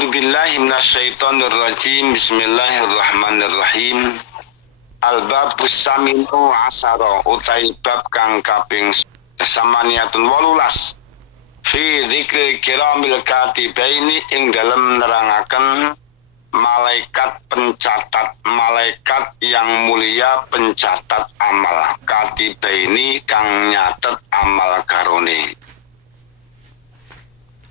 A'udzubillahi minasyaitonirrajim. Bismillahirrahmanirrahim. Al-babus saminu asara utai bab kang kaping samaniyatun 18 fi dzikri kiramil katibaini ing dalem nerangaken malaikat pencatat, malaikat yang mulia pencatat amal. Katibaini kang nyatet amal karone.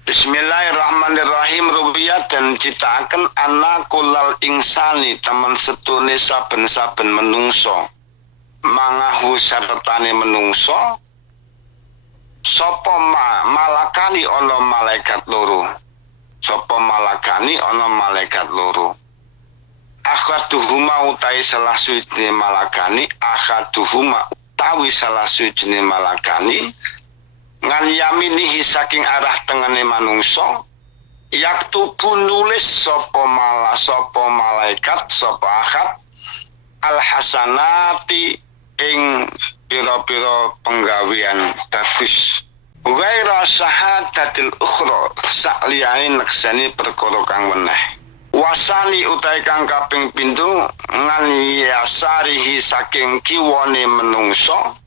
Bismillahirrahmanirrahim. Rubiyat dan citakan anna kulal insani teman setune saben-saben menungso mangahu sertane menungso sapa malakani ana malaikat loro, sapa malakani ana malaikat loro. Akhaduhuma utai salah suci malakani, akhaduhuma utawi salah suci malakani ngan yaminihi saking arah tengene manungso yaktubu nulis sapa malaikat sapa akhad alhasanati ing pira-pira penggawean bagus ghaira sahadatil ukhra sakliyane nekseni perkara kang weneh. Wasani utai kang kaping pindho ngan yasarihi saking kiwane menungso,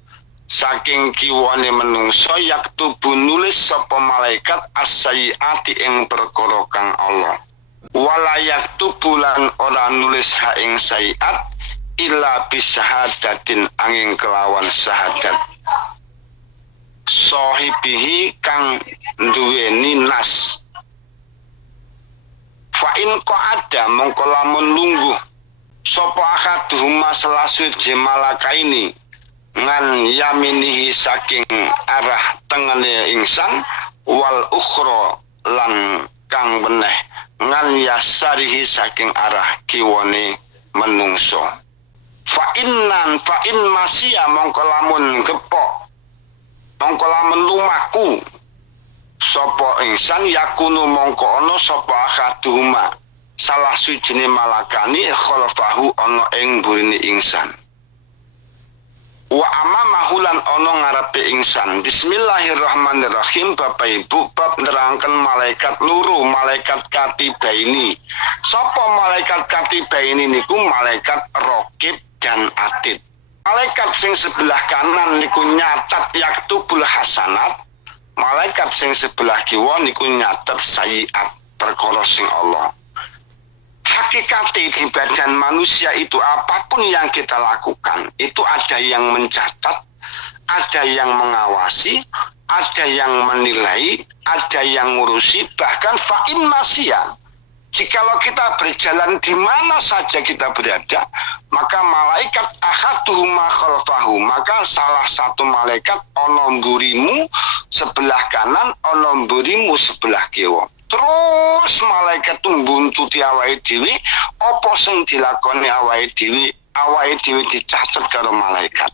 saking kiwane menungso yaktubu nulis sapa malaikat as-sayyiati ing perkara kang Allah. Wala yaktubu lan ora nulis ha ing sayyiat illa bisahadatin angin kelawan sahadat sahibihi kang duweni nas. Fa in qa'ada mongko lamun lungguh sapa akaduhuma salah suci malakaini ngan yaminihi saking arah tengene ingsan wal ukhra lan kang beneh ngan yasarihi saking arah kiwane menungso. Fa in masya mongko lamun gepok mongko lamun lumaku sapa ingsan yakunu mongko ana sapa akaduhuma salah sujine malakani khalafahu ana ing burine ingsan. Wa amamahu lan ono ngarepe ingsan. Bismillahirrahmanirrahim. Bapak Ibu bab nerangkan malaikat loro, malaikat katibaini. Sapa malaikat katibaini niku malaikat raqib dan atid. Malaikat sing sebelah kanan niku nyatat yaktubul hasanat. Malaikat sing sebelah kiwa niku nyatat sayyiat perkara sing Allah. Hakikatnya di badan manusia itu apapun yang kita lakukan itu ada yang mencatat, ada yang mengawasi, ada yang menilai, ada yang ngurusi, bahkan fa'in masya. Jikalau kita berjalan di mana saja kita berada, maka malaikat akhaduhuma khalfahu, maka salah satu malaikat ono mburimu sebelah kanan, ono mburimu sebelah kiwa. Terus malaikat itu mbuntuti awake dhewe apa sing dilakoni awake dhewe dicatat karo malaikat.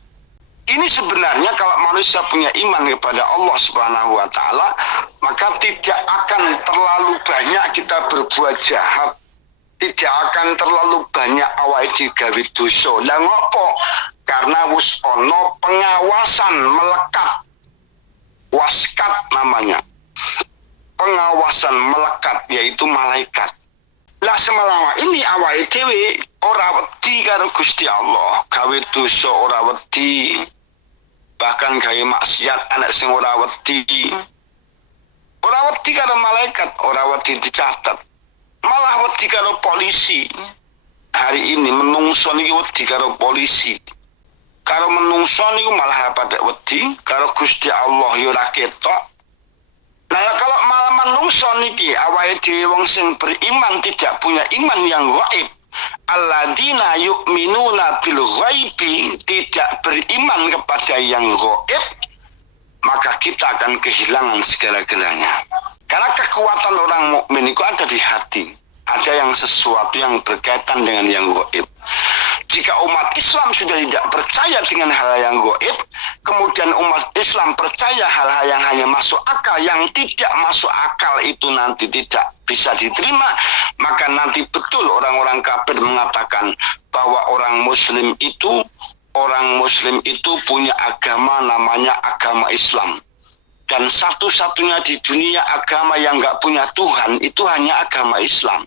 Ini sebenarnya kalau manusia punya iman kepada Allah Subhanahu wa taala, maka tidak akan terlalu banyak kita berbuat jahat. Tidak akan terlalu banyak awake dhewe gawe dosa. Lah ngopo? Karena wis ana pengawasan melekat. Waskat namanya. Pengawasan melekat yaitu malaikat. Lah semalawa ini awake dhewe ora wedi karo Gusti Allah, gawe dosa ora wedi, bahkan gawe maksiat anak sing ora wedi. Ora wedi karo malaikat, ora wedi dicatat. Malah wedi karo polisi. Hari ini menungso niki wedi karo polisi. Karo menungso niku malah pada wedi, karo Gusti Allah ya ora ketok. Nah kalau malam manungso niki awake dhewe wong sing beriman tidak punya iman yang gaib. Alladzina yu'minuna bil ghaibi, tidak beriman kepada yang gaib, maka kita akan kehilangan segala-galanya. Karena kekuatan orang mukmin itu ada di hati. Ada yang sesuatu yang berkaitan dengan yang gaib. Jika umat Islam sudah tidak percaya dengan hal yang gaib, kemudian umat Islam percaya hal-hal yang hanya masuk akal, yang tidak masuk akal itu nanti tidak bisa diterima, maka nanti betul orang-orang kafir mengatakan bahwa orang muslim itu punya agama namanya agama Islam. Dan satu-satunya di dunia agama yang nggak punya Tuhan itu hanya agama Islam.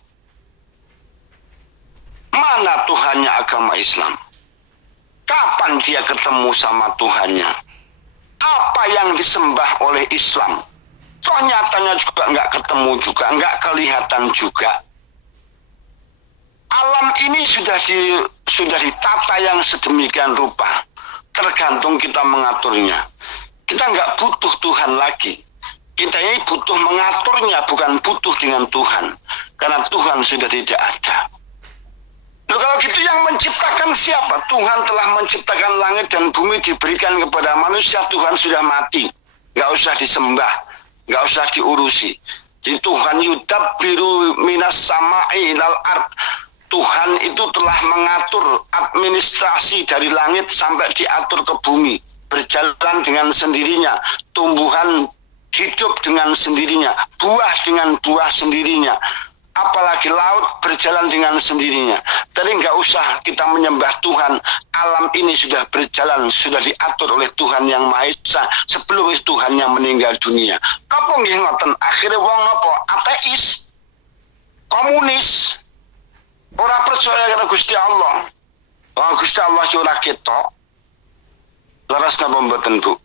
Mana Tuhannya agama Islam? Kapan dia ketemu sama Tuhannya? Apa yang disembah oleh Islam? Toh nyatanya juga nggak ketemu juga, nggak kelihatan juga. Alam ini sudah ditata yang sedemikian rupa. Tergantung kita mengaturnya. Kita nggak butuh Tuhan lagi. Kita ini butuh mengaturnya, bukan butuh dengan Tuhan. Karena Tuhan sudah tidak ada. Loh, kalau gitu yang menciptakan siapa? Tuhan telah menciptakan langit dan bumi diberikan kepada manusia. Tuhan sudah mati. Nggak usah disembah. Nggak usah diurusi. Jadi Tuhan yudabbiru minas sama'i ilal ard. Tuhan itu telah mengatur administrasi dari langit sampai diatur ke bumi. Berjalan dengan sendirinya. Tumbuhan hidup dengan sendirinya. Buah dengan buah sendirinya. Apalagi laut berjalan dengan sendirinya. Jadi nggak usah kita menyembah Tuhan. Alam ini sudah berjalan, sudah diatur oleh Tuhan yang Maha Esa sebelum Tuhan yang meninggal dunia. Apa nggih ngoten? Akhirnya wong napa? Ateis, komunis, ora percaya karo Gusti Allah. Oh, Gusti Allah ki ora ketok. Laras napa mboten, Bu?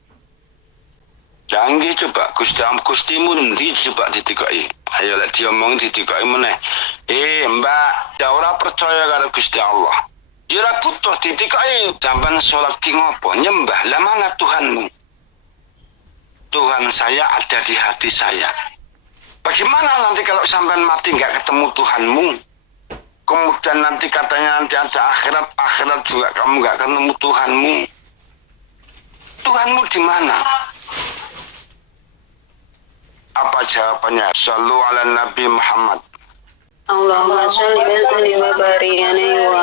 Jangan coba Gustimu ndi coba ditikoki. Ayo lek diomong ditikoki meneh. Mbak, ya ora percaya karo Gusti Allah. Ya ora butuh ditikoki. Sampeyan salat ki ngopo? Nyembah. Lah mana Tuhanmu? Tuhan saya ada di hati saya. Bagaimana nanti kalau sampean mati nggak ketemu Tuhanmu? Kemudian nanti katanya nanti ada akhirat juga kamu nggak ketemu Tuhanmu. Tuhanmu di mana? Apa jawabannya? Shallu ala Nabi Muhammad. Allahumma shalli wa sallim wa barik alaihi wa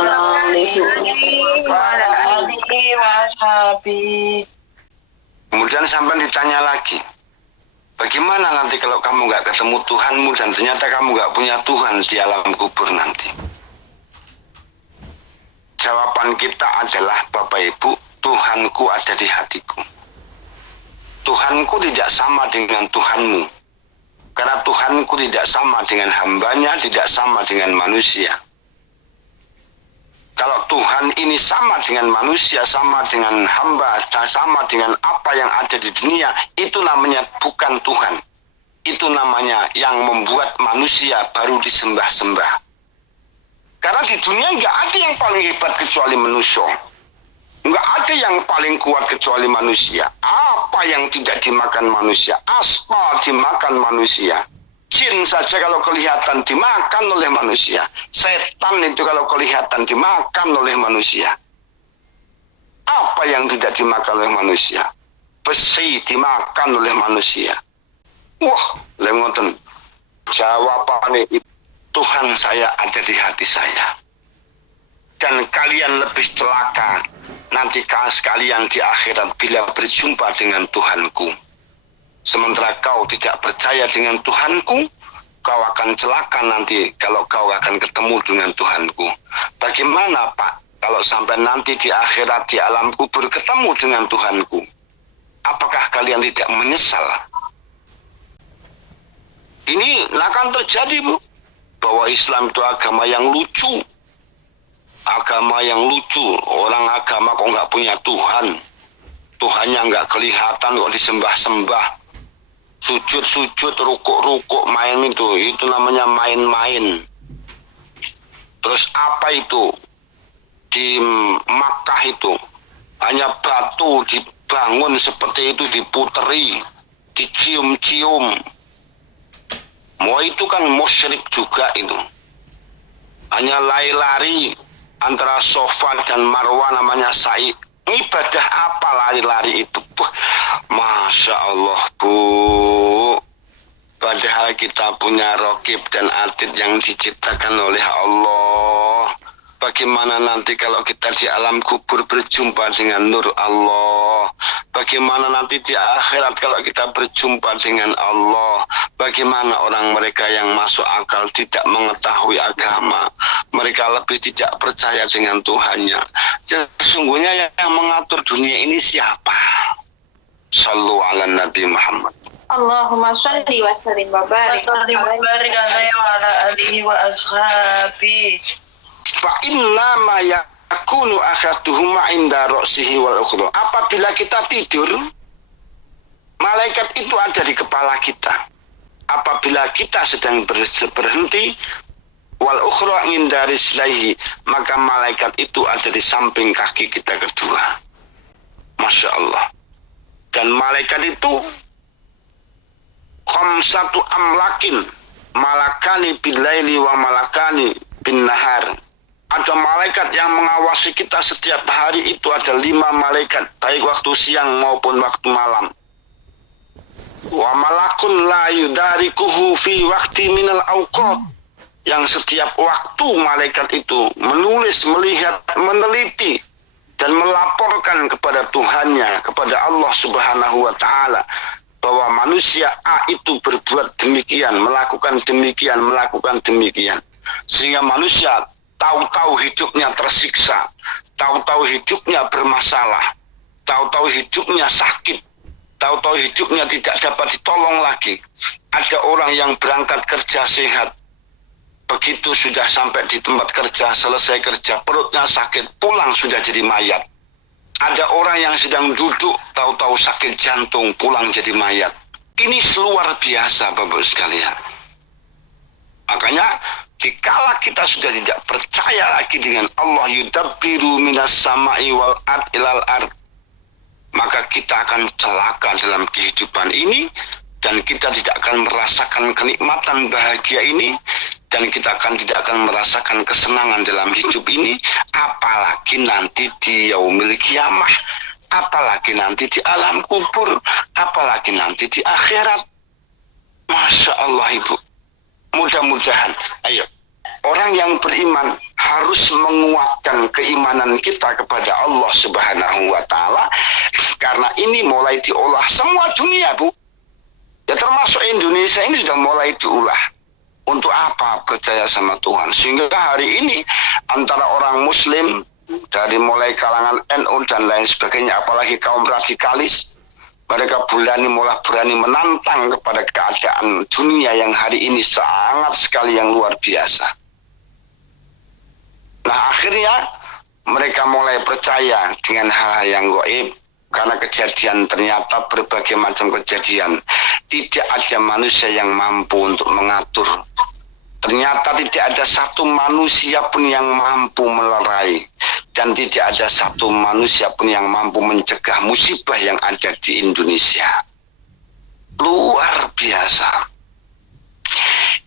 ala alihi wa sahbihi. Kemudian sampai ditanya lagi, bagaimana nanti kalau kamu nggak ketemu Tuhanmu dan ternyata kamu nggak punya Tuhan di alam kubur nanti? Jawaban kita adalah, Bapak Ibu, Tuhanku ada di hatiku. Tuhanku tidak sama dengan Tuhanmu. Karena Tuhanku tidak sama dengan hambanya, tidak sama dengan manusia. Kalau Tuhan ini sama dengan manusia, sama dengan hamba, sama dengan apa yang ada di dunia, itu namanya bukan Tuhan. Itu namanya yang membuat manusia baru disembah-sembah. Karena di dunia nggak ada yang paling hebat kecuali manusia. Nggak ada yang paling kuat kecuali manusia. Apa yang tidak dimakan manusia? Aspal dimakan manusia. Jin saja kalau kelihatan dimakan oleh manusia. Setan itu kalau kelihatan dimakan oleh manusia. Apa yang tidak dimakan oleh manusia? Besi dimakan oleh manusia. Wah, lengoten. Jawabannya itu, Tuhan saya ada di hati saya. Dan kalian lebih celaka nanti sekalian di akhirat bila berjumpa dengan Tuhanku. Sementara kau tidak percaya dengan Tuhanku, kau akan celaka nanti kalau kau akan ketemu dengan Tuhanku. Bagaimana Pak kalau sampai nanti di akhirat di alam kubur ketemu dengan Tuhanku? Apakah kalian tidak menyesal? Ini akan terjadi, Bu, bahwa Islam itu agama yang lucu. Agama yang lucu. Orang agama kok nggak punya Tuhan. Tuhannya nggak kelihatan kok disembah-sembah. Sujud-sujud, rukuk-rukuk, main itu namanya main-main. Terus apa itu? Di Makkah itu hanya batu dibangun seperti itu, diputeri, dicium-cium. Mau itu kan musyrik juga itu. Hanya lari-lari antara Safa dan Marwah namanya sa'i. Ibadah apa lari-lari itu? Masya Allah, Bu. Padahal kita punya raqib dan atid yang diciptakan oleh Allah. Bagaimana nanti kalau kita di alam kubur berjumpa dengan nur Allah? Bagaimana nanti di akhirat kalau kita berjumpa dengan Allah? Bagaimana orang mereka yang masuk akal tidak mengetahui agama? Mereka lebih tidak percaya dengan Tuhannya. Sesungguhnya yang mengatur dunia ini siapa? Shallu ala Nabi Muhammad. Allahumma sholli wa sallim wa barik alaihi wa ala alihi wa ashabi. Fa inna ma yakunu akhaduhuma inda ra'sihi wal ukhra. Apabila kita tidur, malaikat itu ada di kepala kita. Apabila kita sedang berhenti, wal ukhra inda rijlaihi, maka malaikat itu ada di samping kaki kita kedua. Masya Allah. Dan malaikat itu khamsatu amlakin, malakani bilaili wa malakani bin nahar. Ada malaikat yang mengawasi kita setiap hari, itu ada 5 malaikat, baik waktu siang maupun waktu malam. Wa malakun la yudarikuhu fi waqti minal awqat, yang setiap waktu malaikat itu menulis, melihat, meneliti dan melaporkan kepada Tuhannya, kepada Allah Subhanahu wa taala, bahwa manusia A itu berbuat demikian, melakukan demikian, melakukan demikian. Sehingga manusia tahu-tahu hidupnya tersiksa, tahu-tahu hidupnya bermasalah, tahu-tahu hidupnya sakit, tahu-tahu hidupnya tidak dapat ditolong lagi. Ada orang yang berangkat kerja sehat, begitu sudah sampai di tempat kerja, selesai kerja, perutnya sakit, pulang sudah jadi mayat. Ada orang yang sedang duduk, tahu-tahu sakit jantung, pulang jadi mayat. Ini luar biasa, Bapak sekalian. Makanya, dikala kita sudah tidak percaya lagi dengan Allah, yudabbiru minas sama'i wal ard ilal ard, maka kita akan celaka dalam kehidupan ini, dan kita tidak akan merasakan kenikmatan bahagia ini, dan kita tidak akan merasakan kesenangan dalam hidup ini, apalagi nanti di yaumil kiamah, apalagi nanti di alam kubur, apalagi nanti di akhirat. Masya Allah, Ibu. Mudah-mudahan, ayo, orang yang beriman harus menguatkan keimanan kita kepada Allah Subhanahu wa taala, karena ini mulai diolah semua dunia, Bu. Ya, termasuk Indonesia ini sudah mulai diolah. Untuk apa? Percaya sama Tuhan. Sehingga hari ini antara orang Muslim, dari mulai kalangan NU dan lain sebagainya, apalagi kaum radikalis, mereka mulai berani menantang kepada keadaan dunia yang hari ini sangat sekali yang luar biasa. Nah, akhirnya mereka mulai percaya dengan hal-hal yang gaib. Karena kejadian, ternyata berbagai macam kejadian, tidak ada manusia yang mampu untuk mengatur. Ternyata tidak ada satu manusia pun yang mampu melerai, dan tidak ada satu manusia pun yang mampu mencegah musibah yang ada di Indonesia. Luar biasa.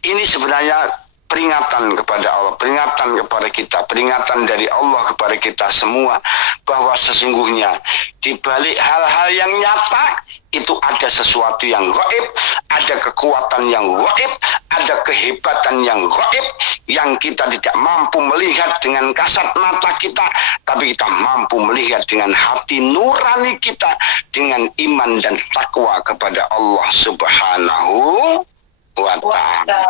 Ini sebenarnya peringatan kepada Allah, peringatan kepada kita, peringatan dari Allah kepada kita semua, bahwa sesungguhnya di balik hal-hal yang nyata itu ada sesuatu yang gaib, ada kekuatan yang gaib, ada kehebatan yang gaib, yang kita tidak mampu melihat dengan kasat mata kita, tapi kita mampu melihat dengan hati nurani kita, dengan iman dan takwa kepada Allah Subhanahu wa ta'ala.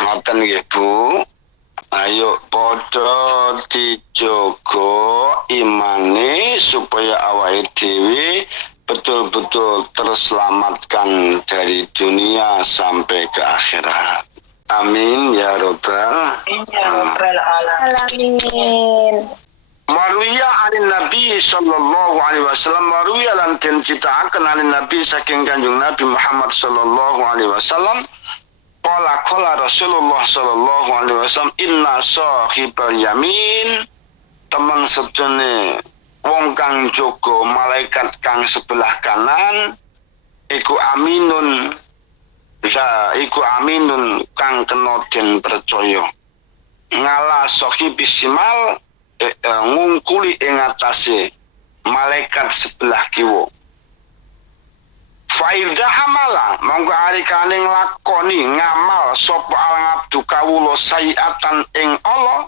Ngoten nggih, Bu. Ayo padha dijogo imane supaya awake dhewe betul-betul terselamatkan dari dunia sampai ke akhirat. Amin ya rabbal alamin. Maruya anin Nabi sallallahu alaihi wasallam, maruya lan den citaaken anin Nabi saking Kanjeng Nabi Muhammad sallallahu alaihi wasallam, qala Rasulullah sallallahu alaihi wasallam, inna sahibal yamin, teman sedene wong kang jaga malaikat kang sebelah kanan iku aminun, iku aminun kang kena den percaya, ngala sahibis simal, ngungkuli ing atase malaikat sebelah kiwa. Faida amala monggo arikane nglakoni ngamal sapa al-abdu kawula sayiatan ing Allah,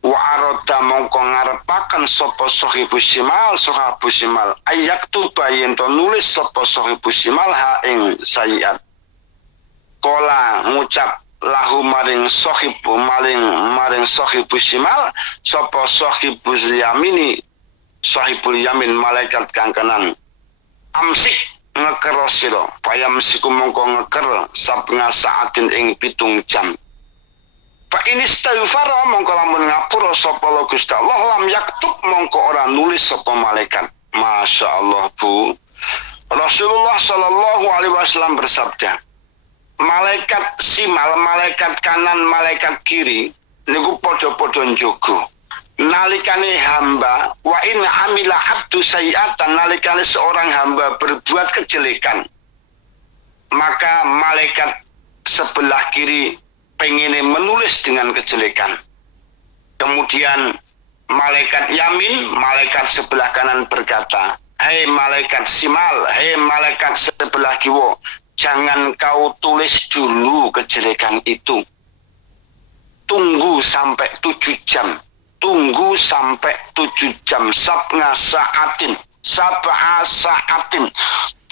wa arada mongko ngarepaken sapa sahibus simal, sahabus simal, ayak tuba yen to nulis sapa sahibus simal ha ing sayiat. Kola ngucap lahu maring sahibus simal sapa sahibus yamini, sahibul yamin malaikat kang kanan, amsik ngeker sira payam siku mongko ngeker sabna saatin ing 7 jam. Fa ini istighfar mongko lamun ngapura sapa Gusti Allah lam yaktub mongko ora nulis sapa malaikat. Masya Allah Bu. Rasulullah Shallallahu Alaihi Wasallam bersabda, malaikat simal, malaikat kanan, malaikat kiri niku podo-podo njogo. Nalikane hamba wa in amila abdu sayiatan, nalikane seorang hamba berbuat kejelekan, maka malaikat sebelah kiri pengen menulis dengan kejelekan. Kemudian malaikat yamin, malaikat sebelah kanan berkata, hei malaikat simal, hei malaikat sebelah kiwo, jangan kau tulis dulu kejelekan itu. Tunggu sampai 7 jam. Tunggu sampai 7 jam. Sab'a sa'atin.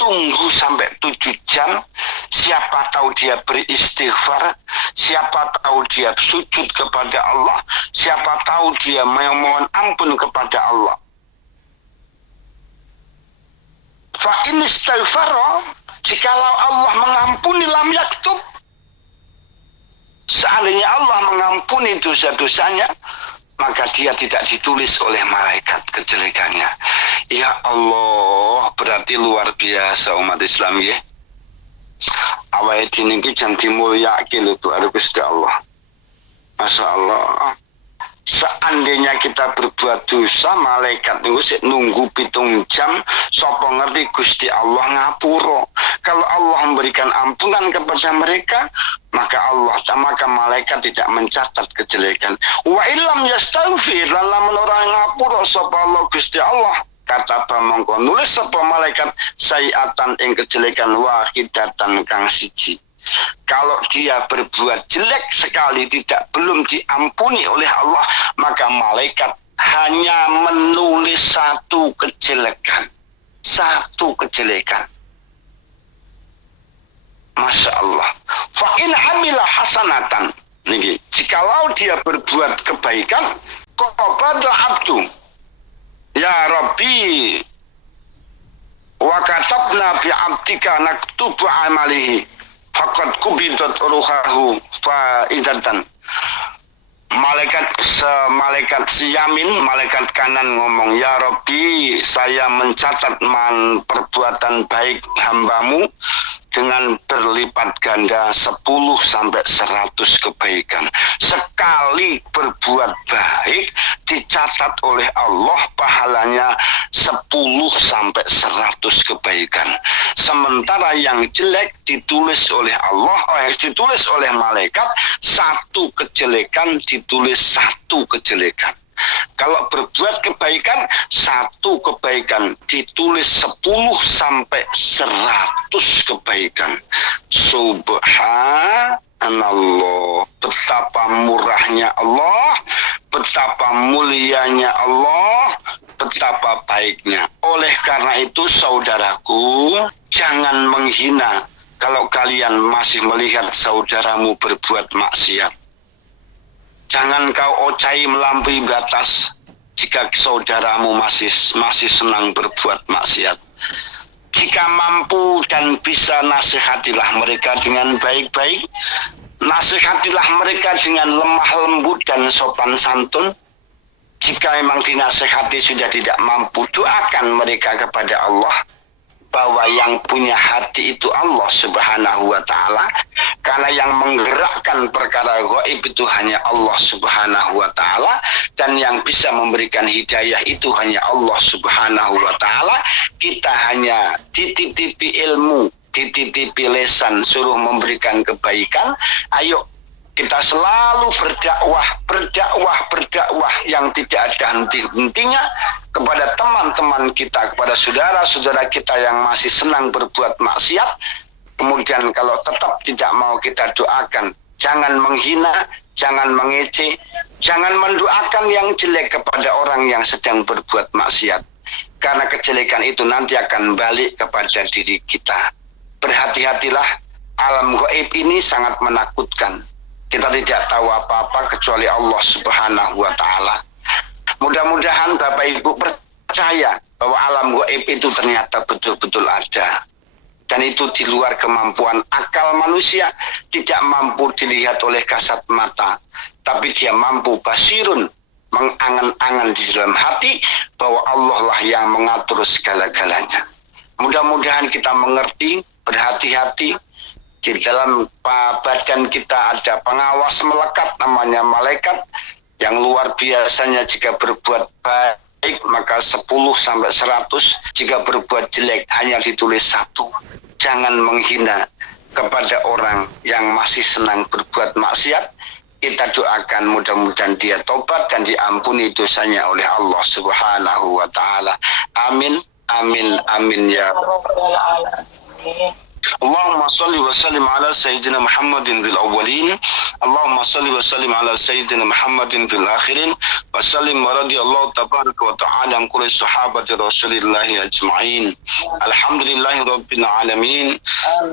Tunggu sampai 7 jam. Siapa tahu dia beristighfar, siapa tahu dia sujud kepada Allah, siapa tahu dia memohon ampun kepada Allah. Fa in istighfara, jikalau Allah mengampuni lam yaktub, seandainya Allah mengampuni dosa-dosanya, maka dia tidak ditulis oleh malaikat kejelekannya. Ya Allah, berarti luar biasa umat Islam ya. Awake dene iki jan dimulyake lho karo Gusti Allah. Masya Allah. Seandainya kita berbuat dosa, malaikat itu sik nunggu 7 jam, sapa ngerti Gusti Allah ngapura. Kalau Allah memberikan ampunan kepada mereka, maka malaikat tidak mencatat kejelekan. Wa illam yastaghfir, lan lamun ora ngapura sapa Allah Gusti Allah, kata mongko nulis sapa malaikat sayiatan ing kejelekan wahidatan kang siji. Kalau dia berbuat jelek sekali belum diampuni oleh Allah, maka malaikat hanya menulis 1 kejelekan. 1 kejelekan. Masya Allah. Fa in amila hasanatan. Niki, jikalau dia berbuat kebaikan, qabada abdu. Ya Rabbi, wa katabna bi abdika naktubu amalihi. Faqad kubidat ruhahu faidatan. Malaikat siyamin, malaikat kanan ngomong, ya Rabbi, saya mencatat perbuatan baik hambamu dengan berlipat ganda 10 sampai 100 kebaikan. Sekali berbuat baik dicatat oleh Allah pahalanya 10 sampai 100 kebaikan. Sementara yang jelek ditulis oleh Allah, ditulis oleh malaikat 1 kejelekan, ditulis 1 kejelekan. Kalau berbuat kebaikan, 1 kebaikan ditulis 10 sampai 100 kebaikan. Subhanallah, betapa murahnya Allah, betapa mulianya Allah, betapa baiknya. Oleh karena itu saudaraku, jangan menghina kalau kalian masih melihat saudaramu berbuat maksiat. Jangan kau ocai melampaui batas jika saudaramu masih senang berbuat maksiat. Jika mampu dan bisa, nasihatilah mereka dengan baik-baik. Nasihatilah mereka dengan lemah lembut dan sopan santun. Jika memang dinasihati sudah tidak mampu, doakan mereka kepada Allah, bahwa yang punya hati itu Allah Subhanahu wa ta'ala, karena yang menggerakkan perkara gaib itu hanya Allah Subhanahu wa ta'ala, dan yang bisa memberikan hidayah itu hanya Allah Subhanahu wa ta'ala. Kita hanya dititipi ilmu, dititipi lesan, suruh memberikan kebaikan. Ayo kita selalu berdakwah yang tidak ada henti-hentinya kepada teman-teman kita, kepada saudara-saudara kita yang masih senang berbuat maksiat. Kemudian kalau tetap tidak mau, kita doakan. Jangan menghina, jangan mengejek, jangan mendoakan yang jelek kepada orang yang sedang berbuat maksiat. Karena kejelekan itu nanti akan balik kepada diri kita. Berhati-hatilah, alam gaib ini sangat menakutkan. Kita tidak tahu apa-apa kecuali Allah Subhanahu wa ta'ala. Mudah-mudahan Bapak Ibu percaya bahwa alam gaib itu ternyata betul-betul ada. dan itu di luar kemampuan akal manusia, tidak mampu dilihat oleh kasat mata, tapi dia mampu basirun, mengangan-angan di dalam hati bahwa Allah lah yang mengatur segala-galanya. Mudah-mudahan kita mengerti, berhati-hati. Di dalam badan kita ada pengawas melekat namanya malaikat yang luar biasanya. Jika berbuat baik maka 10 sampai 100, jika berbuat jelek hanya ditulis 1. Jangan menghina kepada orang yang masih senang berbuat maksiat. Kita doakan mudah-mudahan dia tobat dan diampuni dosanya oleh Allah Subhanahu wa taala. Amin, amin, amin ya rabbal alamin. Allahumma salli wa sallim ala sayyidina Muhammadin bil awwalin, Allahumma salli wa sallim ala sayyidina Muhammadin bil akhirin, wa sallim wa radiyallahu tabaraka wa ta'ala an kulli sahabati rasulillahi ajma'in. Alhamdulillahi rabbil alamin.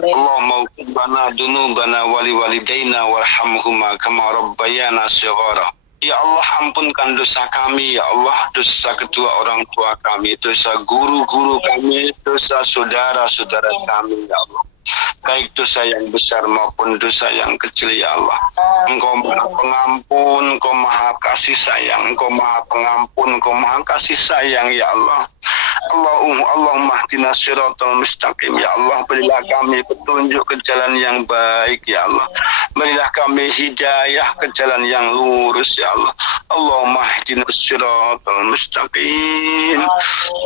Allahumma ighfir lana dunubana wa li walidayna warhamhuma kama rabbayana shighara. Ya Allah, ampunkan dosa kami, ya Allah, dosa kedua orang tua kami, dosa guru-guru kami, dosa saudara-saudara kami, ya Allah. Baik dosa yang besar maupun dosa yang kecil, ya Allah. Engkau maha pengampun, Engkau maha kasih sayang, Engkau maha pengampun, Engkau maha kasih sayang, ya Allah. Allahumma hdina siratal mustaqim, ya Allah. Berilah kami petunjuk ke jalan yang baik, ya Allah. Berilah kami hidayah ke jalan yang lurus, ya Allah. Allahumma hdina siratal mustaqim,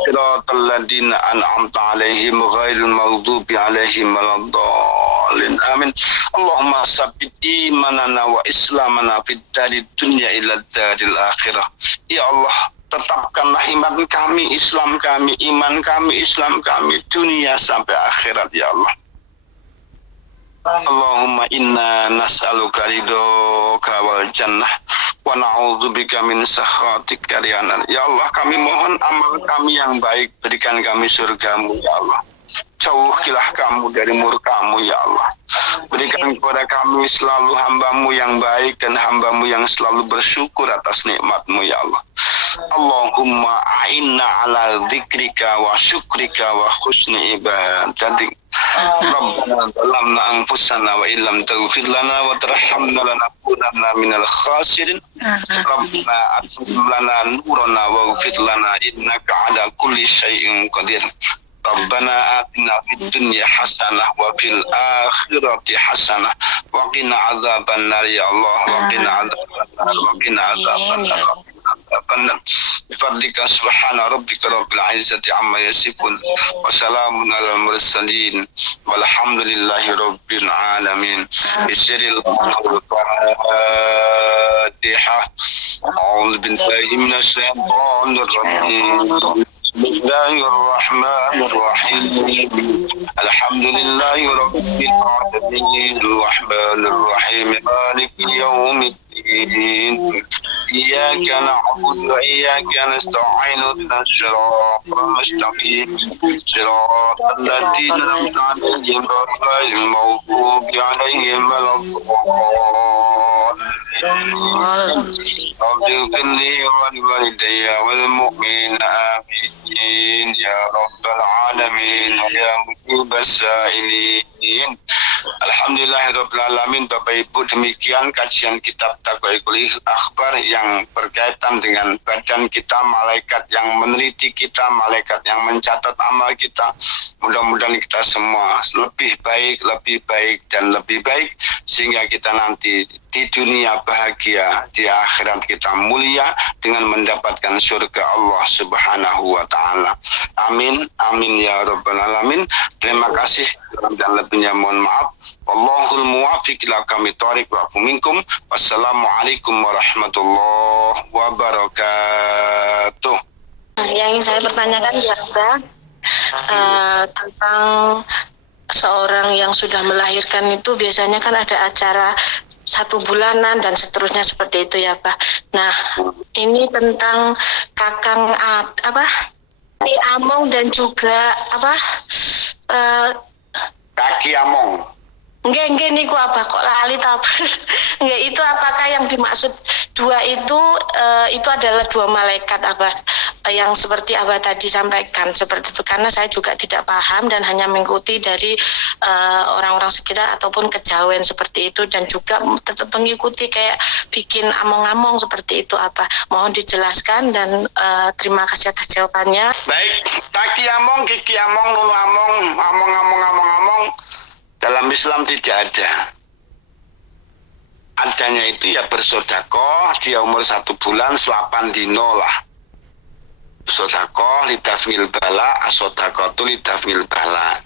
siratal ladina an'amta alaihim ghairil maghdubi alaihim waladdallin. Amin. Allahumma sabbit imanana wa islamana fid darid dunya ila daril akhirah. Ya Allah, tetapkanlah iman kami, Islam kami, iman kami, Islam kami, dunia sampai akhirat, ya Allah. Allahumma inna nas'aluka ridhoka wal jannah wa na'udzubika min sakhatika riyanan. Ya Allah, kami mohon amal kami yang baik, berikan kami surgamu, ya Allah. Jauhilah kamu dari murkamu, ya Allah. Berikan kepada kami selalu hambamu yang baik dan hambamu yang selalu bersyukur atas nikmatmu, ya Allah. Allahumma a'inna ala dzikrika wa syukrika wa husni ibadatik. Rabbana zalamna anfusana wa illam taghfir lana wa tarhamna lanakunanna minal khasirin. Rabbana atim lana nurana wa ighfir lana innaka ala kulli syai'in qadir. Rabbana atina fid dunya hasanah wa fil akhirati hasanah wa qina adzabannar, ya Allah. Wa qina adzabannar, wa qina adzabannar. Bifadlika subhana rabbika rabbil izzati amma yasifun wa salamun alal mursalin walhamdulillahi rabbil alamin. Bismillahil Fatihah. A'udzu billahi minasy syaithanir rajim. Bismillahirrahmanirrahim. Alhamdulillahi rabbil alamin. Arrahmanir rahim. Maliki yaumiddin. إياك نعبد وإياك نستعين اهدنا الصراط المستقيم صراط الذين أنعمت عليهم غير المغضوب عليهم ولا الضالين. رب اغفر لي ولوالدي والمؤمنين آمين يا رب العالمين يا مجيب السائلين. Alhamdulillahirabbil alamin. Bapak Ibu, demikian kajian kitab Taqwaul Akhbar yang berkaitan dengan badan kita, malaikat yang meneliti kita, malaikat yang mencatat amal kita. Mudah-mudahan kita semua lebih baik, dan lebih baik, sehingga kita nanti di dunia bahagia, di akhirat kita mulia dengan mendapatkan surga Allah Subhanahu wa taala. Amin, amin ya rabbal alamin. Terima kasih, dan lebihnya mohon maaf. Wallahul muwaffiq ila aqwamit thoriq wa minkum. Wassalamualaikum warahmatullahi wabarakatuh. Yang ingin saya pertanyakan ya, tentang seorang yang sudah melahirkan itu biasanya kan ada acara 1 bulanan dan seterusnya seperti itu ya, Pak. Nah, ini tentang Kakang Among dan juga Kaki Among. Enggak niku apa kok lali ta. Enggak, itu apakah yang dimaksud 2 itu adalah 2 malaikat apa? yang seperti Abah tadi sampaikan seperti itu, karena saya juga tidak paham dan hanya mengikuti dari orang-orang sekitar ataupun kejawen seperti itu, dan juga tetap mengikuti kayak bikin among-among seperti itu Abah. Mohon dijelaskan dan terima kasih atas jawabannya. Baik, taki among, kiki among, nunu among, dalam Islam tidak ada. Adanya itu ya bersodakoh, dia umur 1 bulan 8 dino lah. Sodakoh lidafil bala, asodakoh tu lidafil bala.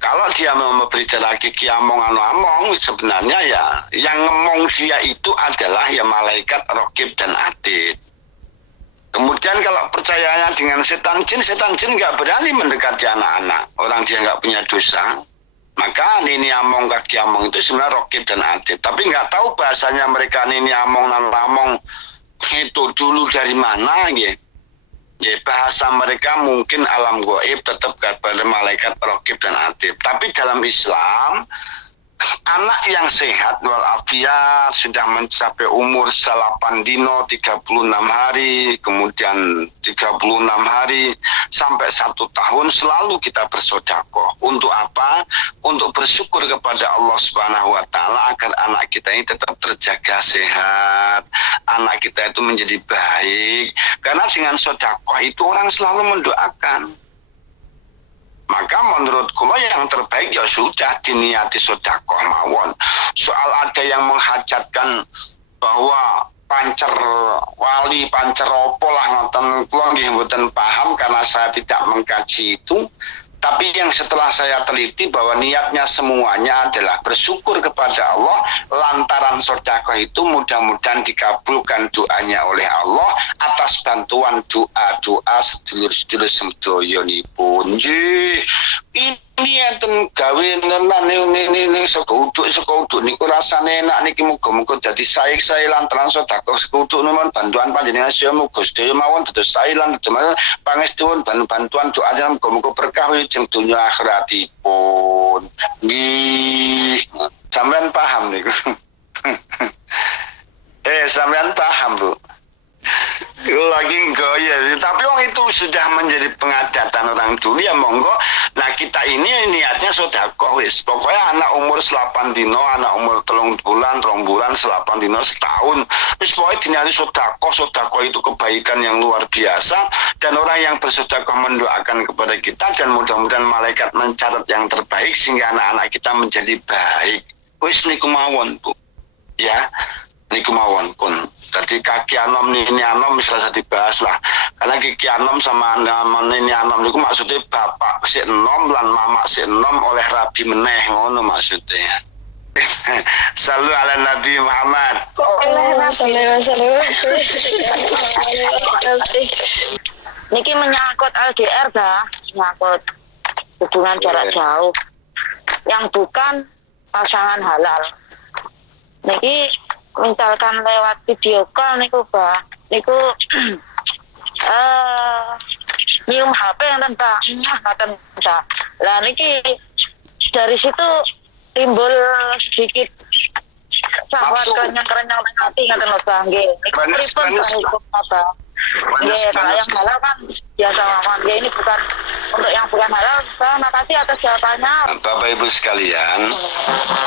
Kalau dia mau berbicara kiki among among, sebenarnya ya yang ngomong dia itu adalah ya malaikat raqib dan atid. Kemudian kalau percayanya dengan setan jin nggak berani mendekati anak-anak. Orang dia nggak punya dosa. Maka nini among kaki among itu sebenarnya raqib dan atid. Tapi nggak tahu bahasanya mereka nini among among itu dulu dari mana gitu. Ya, bahasa mereka mungkin alam gaib tetap kepada malaikat raqib dan atid. Tapi dalam Islam, anak yang sehat walafiat sudah mencapai umur 8 dino 36 hari, kemudian 36 hari sampai 1 tahun selalu kita bersedekah. Untuk apa? Untuk bersyukur kepada Allah Subhanahu wa taala agar anak kita ini tetap terjaga sehat, anak kita itu menjadi baik. Karena dengan sedekah itu orang selalu mendoakan. Maka menurutku yang terbaik ya sudah diniati sedekah mawon. Soal ada yang menghajatkan bahwa pancer wali, pancer opo lah ngoten, kula nggih mboten paham karena saya tidak mengkaji itu. Tapi yang setelah saya teliti bahwa niatnya semuanya adalah bersyukur kepada Allah lantaran sedekah itu mudah-mudahan dikabulkan doanya oleh Allah atas bantuan doa-doa sedulur-sedulur sedoyonipun. Nggih. Ini enten gawe nenan ini sekuduk niku rasane enak niki muga-muga dadi sae lantaran sedekah sekuduk nuwun bantuan panjenengan sedaya muga sedaya mawon dados sae lan pangestuwun bantuan doa muga-muga berkah ing dunya akhiratipun. Nggih, sampean paham niku. Sampean paham, Bu? Lagi goya, tapi orang itu sudah menjadi pengadatan orang dulu ya monggo. Nah kita ini niatnya sedekah wis. Pokoknya anak umur 8 dino, anak umur 3 bulan, 8 dino, setahun. Wis pokoknya diniati sedekah itu kebaikan yang luar biasa dan orang yang bersedekah mendoakan kepada kita dan mudah-mudahan malaikat mencatat yang terbaik sehingga anak-anak kita menjadi baik. Wis niku mawon, Bu. Ya. Niku mawon pun. Jadi kaki anom ini anom misalnya dibahas lah. Karena kiki anom sama ini anom niku maksudnya bapak si enom lan mama si enom oleh rabi meneh ngono maksudnya. Salu ala Nabi Muhammad. Niki menyangkut LDR dah, menyangkut hubungan jarak jauh yang bukan pasangan halal. Niki misalkan lewat video call niku Pak, niku nyium HP yang tentang lah niki dari situ timbul sedikit sahabat kerenyang hati ngaten lho Bang nggih. Niku pripun hukum apa? Nggih, kalau yang halal kan biasa mawon. Ya ini bukan untuk yang bukan halal. Makasih atas jawabannya. Bapak Ibu sekalian,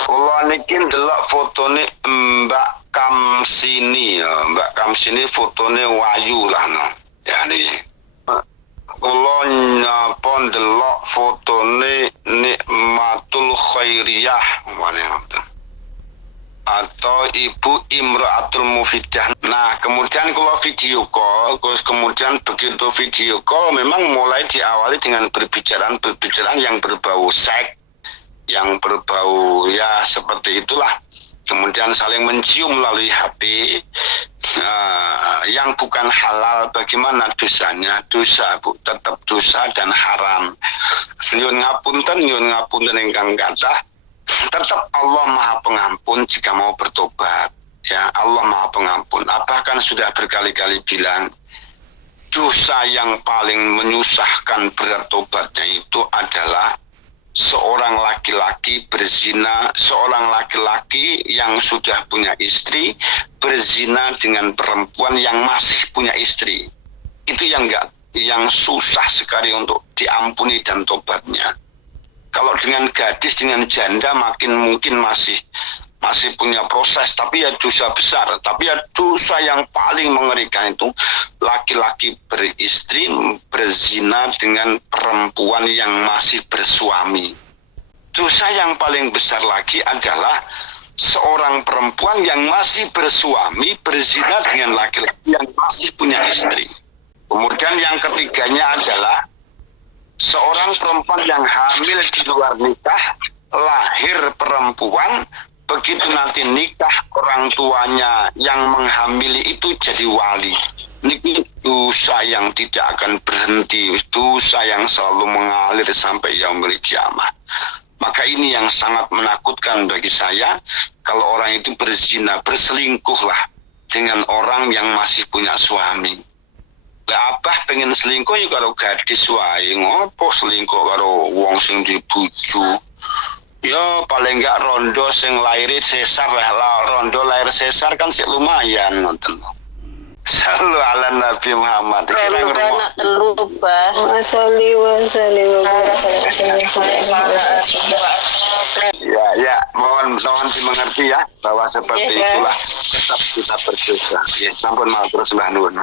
kula niki ndelok fotone Mbak Kamsini ya, Mbak Kamsini fotone wayu lah no. Ya niki. Kula nyapa ndelok fotone Nikmatul Khairiyah ngene ngoten. Atau Ibu Imra'atul Mufidah. Nah, kemudian kalau video call, terus kemudian begitu video call memang mulai diawali dengan berbicaraan yang berbau seks, yang berbau ya seperti itulah. Kemudian saling mencium melalui HP, yang bukan halal. Bagaimana dosanya? Dosa, Bu, tetap dosa dan haram. Nyuwun ngapunten ingkang kathah. Tetap Allah Maha Pengampun jika mau bertobat. Ya, Allah Maha Pengampun. Bahkan sudah berkali-kali bilang dosa yang paling menyusahkan berat tobatnya itu adalah seorang laki-laki berzina, seorang laki-laki yang sudah punya istri berzina dengan perempuan yang masih punya istri. Itu yang yang susah sekali untuk diampuni dan tobatnya. Kalau dengan gadis, dengan janda mungkin masih punya proses, tapi ya dosa besar. Tapi ya dosa yang paling mengerikan itu laki-laki beristri berzina dengan perempuan yang masih bersuami. Dosa yang paling besar lagi adalah seorang perempuan yang masih bersuami berzina dengan laki-laki yang masih punya istri. Kemudian yang ketiganya adalah seorang perempuan yang hamil di luar nikah, lahir perempuan, begitu nanti nikah orang tuanya yang menghamili itu jadi wali. Ini dosa yang tidak akan berhenti, dosa yang selalu mengalir sampai yaumul kiamah. Maka ini yang sangat menakutkan bagi saya, kalau orang itu berzina, berselingkuhlah dengan orang yang masih punya suami. Abah pengen selingkuh ya karo gadis wae, ngopo selingkuh karo wong sing dibuju. Ya paling enggak rondo sing lahir sesar lah, rondo lahir sesar kan sih lumayan ngoten. Sallu ala Nabi Muhammad. Rondo anak telu, Bah. Wasali wa Ya, mohon dimengerti ya bahwa seperti itulah tetap kita berdosa. Ya, sampun matur sembah nuwun.